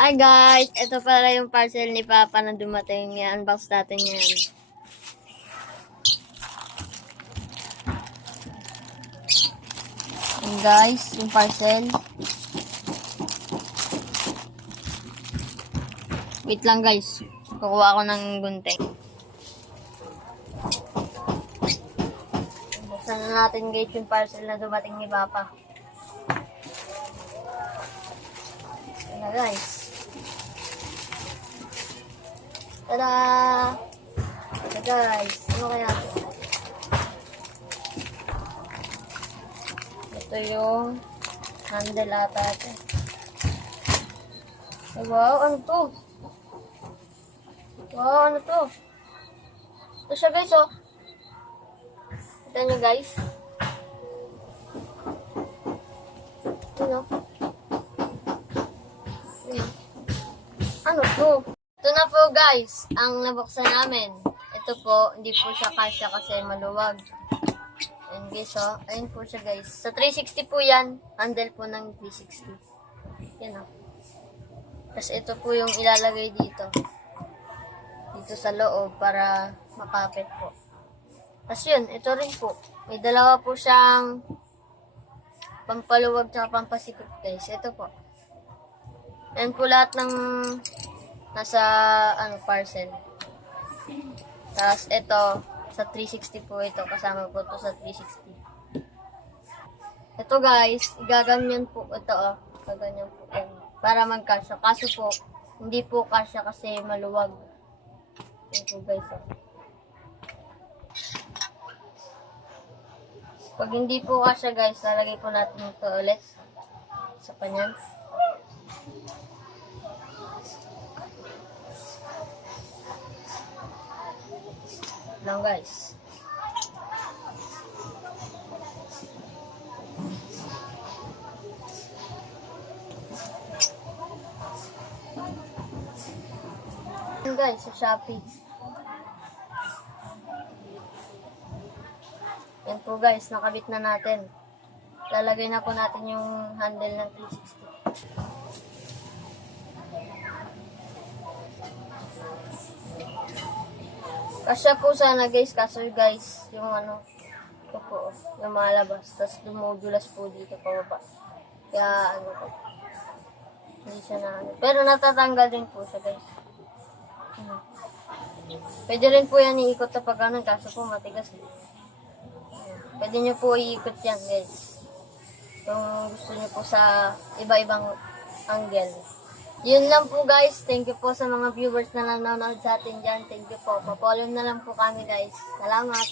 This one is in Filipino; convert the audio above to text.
Hi guys! Ito pala yung parcel ni Papa na dumating. I-unbox natin yan. Yan guys, yung parcel. Wait lang guys. Kukuha ako ng gunting. Buksan na natin guys yung parcel na dumating ni Papa. Yan na guys. Tada! Ito guys, ano kaya ito? Ito yung handle ata ito. Oh, wow, ano to? Wow, ano to? Ito siya guys, oh. Ito nyo guys. Ano? Ano to? Ito na po guys, ang nabuksan namin. Ito po, hindi po siya kasya kasi maluwag. Ayan guys, oh. Ayun po siya guys. Sa 360 po yan. Handle po ng 360. Yan, oh. Tapos ito po yung ilalagay dito. Dito sa loob para makapit po. Tapos yun, ito rin po. May dalawa po siyang pampaluwag at pampasikot guys. Ito po. Ayan po lahat ng nasa parcel. Tapos ito sa 360 po ito. Kasama po ito sa 360. Ito guys, igaganyan po ito, oh. Gaganyan po. Para magkasya. Kaso po, hindi po kasya kasi maluwag. Ito guys, oh. Pag hindi po kasya guys, lalagay po natin ito ulit sa panyan. Lang guys. Yan guys, sa Shopee. Yan po guys, nakabit na natin. Lalagay na po natin yung handle ng 360. Kasya po sana guys, kaso guys, yung ito po, yung malabas. Tapos dumudulas po dito pababa. Kaya po, hindi siya na pero natatanggal din po siya guys. Pwede rin po yan iikot na pag kaso po matigas. Pwede nyo po iikot yan guys. Kung gusto nyo po sa iba-ibang angle. Yun lang po guys. Thank you po sa mga viewers na nanonood sa atin dyan. Thank you po. Pa-follow na lang po kami guys. Salamat.